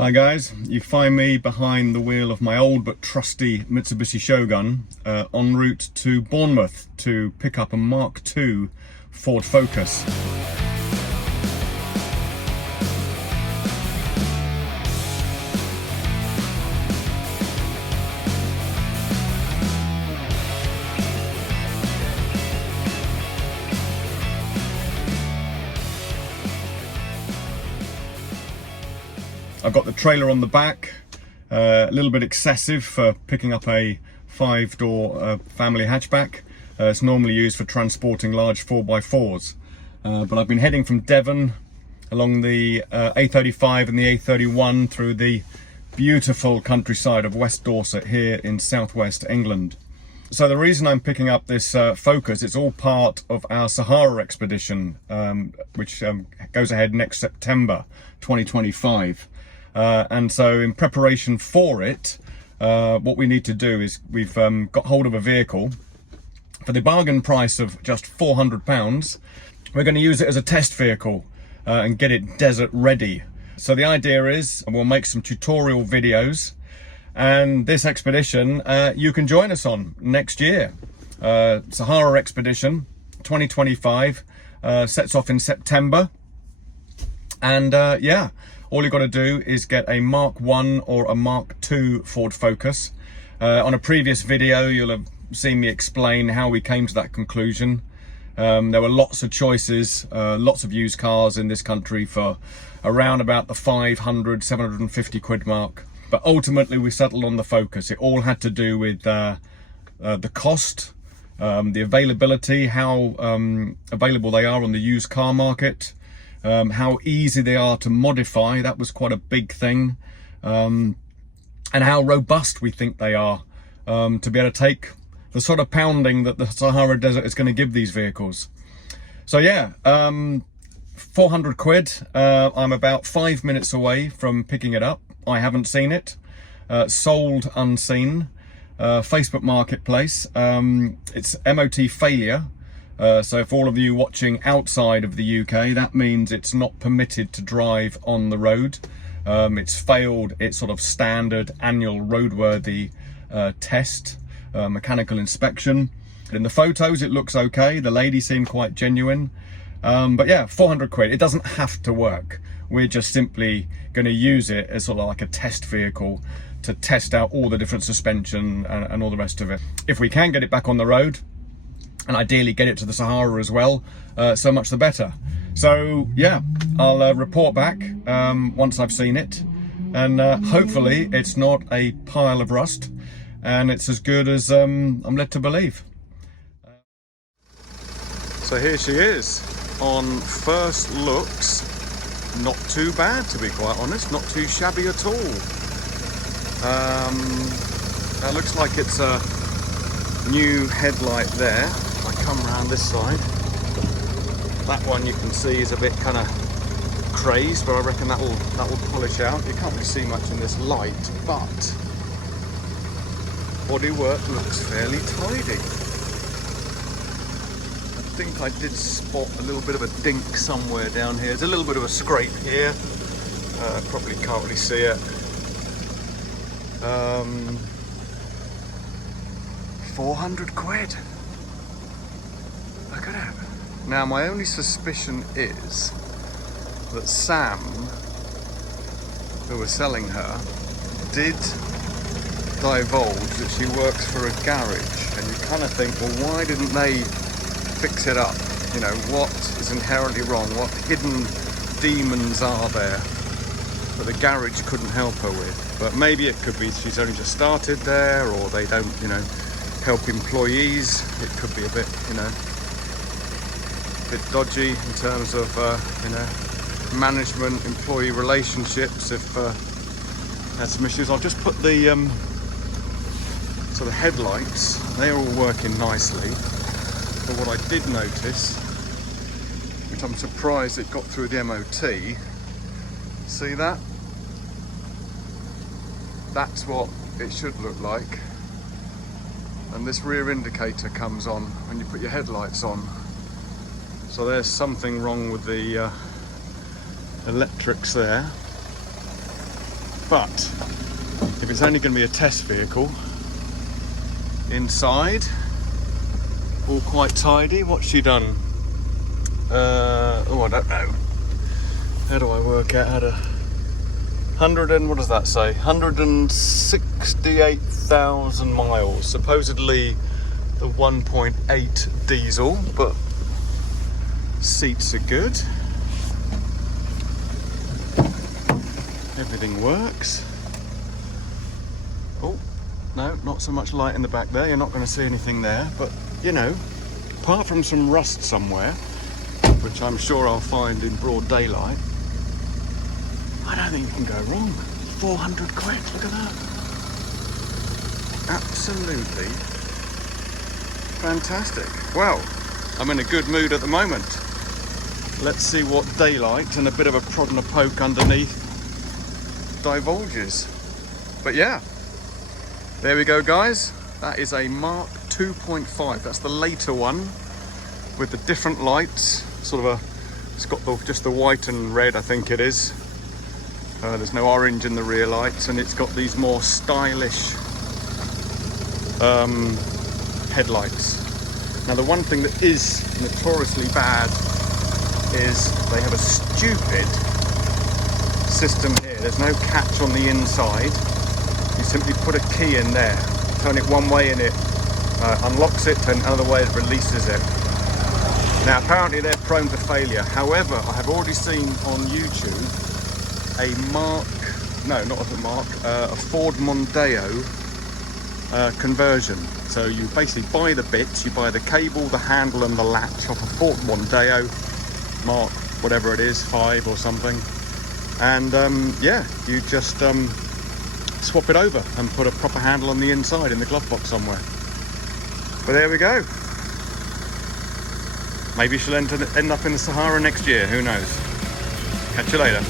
Hi guys, you find me behind the wheel of my old but trusty Mitsubishi Shogun en route to Bournemouth to pick up a Mk2 Ford Focus. I've got the trailer on the back, a little bit excessive for picking up a 5-door family hatchback. It's normally used for transporting large 4x4s. But I've been heading from Devon along the A35 and the A31 through the beautiful countryside of West Dorset here in southwest England. So the reason I'm picking up this Focus, it's all part of our Sahara expedition, which goes ahead next September 2025. And so in preparation for it, what we need to do is we've got hold of a vehicle for the bargain price of just £400. We're going to use it as a test vehicle and get it desert ready. So the idea is we'll make some tutorial videos, and this expedition you can join us on next year. Sahara Expedition 2025 sets off in September, and yeah, all you've got to do is get a Mk1 or a Mk2 Ford Focus. On a previous video you'll have seen me explain how we came to that conclusion. There were lots of choices, lots of used cars in this country for around about the 500, 750 quid mark. But ultimately we settled on the Focus. It all had to do with the cost, the availability, how available they are on the used car market, how easy they are to modify. That was quite a big thing. And how robust we think they are to be able to take the sort of pounding that the Sahara Desert is going to give these vehicles. So yeah, 400 quid. I'm about 5 minutes away from picking it up. I haven't seen it. Sold unseen. Facebook Marketplace. It's MOT failure. So for all of you watching outside of the UK, that means it's not permitted to drive on the road. It's failed its sort of standard annual roadworthy test, mechanical inspection. In the photos it looks okay, the lady seemed quite genuine. But yeah, 400 quid, it doesn't have to work. We're just simply going to use it as sort of like a test vehicle to test out all the different suspension and all the rest of it. If we can get it back on the road, and ideally get it to the Sahara as well, so much the better. So yeah, I'll report back once I've seen it, and hopefully it's not a pile of rust and it's as good as I'm led to believe. So here she is. On first looks, not too bad, to be quite honest, not too shabby at all. That looks like it's a new headlight there. I come round this side, that one you can see is a bit kind of crazed, but I reckon that will polish out. You can't really see much in this light, but bodywork looks fairly tidy. I think I did spot a little bit of a dink somewhere down here. There's a little bit of a scrape here. Probably can't really see it. 400 quid. Look at it. Now my only suspicion is that Sam, who was selling her, did divulge that she works for a garage, and you kind of think, well, why didn't they fix it up? You know, what is inherently wrong? What hidden demons are there that the garage couldn't help her with? But maybe it could be she's only just started there, or they don't, you know, help employees. It could be a bit, you know, a bit dodgy in terms of, you know, management, employee relationships. If had some issues, I'll just put the so the headlights, they're all working nicely. But what I did notice, which I'm surprised it got through the MOT, see that? That's what it should look like. And this rear indicator comes on when you put your headlights on. So there's something wrong with the electrics there. But if it's only going to be a test vehicle, inside, all quite tidy. What's she done? Oh, I don't know. How do I work out how to... 100 and, what does that say? 168,000 miles. Supposedly the 1.8 diesel, but seats are good. Everything works. Oh, no, not so much light in the back there. You're not going to see anything there, but you know, apart from some rust somewhere, which I'm sure I'll find in broad daylight, I don't think you can go wrong. 400 quid, look at that. Absolutely fantastic. Well, I'm in a good mood at the moment. Let's see what daylight and a bit of a prod and a poke underneath divulges. But yeah, there we go, guys. That is a Mark 2.5. That's the later one with the different lights. Sort of a, it's got just the white and red, I think it is. There's no orange in the rear lights, and it's got these more stylish headlights. Now, the one thing that is notoriously bad is they have a stupid system here. There's no catch on the inside. You simply put a key in there, turn it one way and it unlocks it, and another way it releases it. Now, apparently they're prone to failure. However, I have already seen on YouTube a Ford Mondeo conversion. So you basically buy the bits, you buy the cable, the handle and the latch off a Ford Mondeo Mark, whatever it is, 5 or something. And yeah, you just swap it over and put a proper handle on the inside in the glove box somewhere. But there we go. Maybe she'll end up in the Sahara next year, who knows. Catch you later.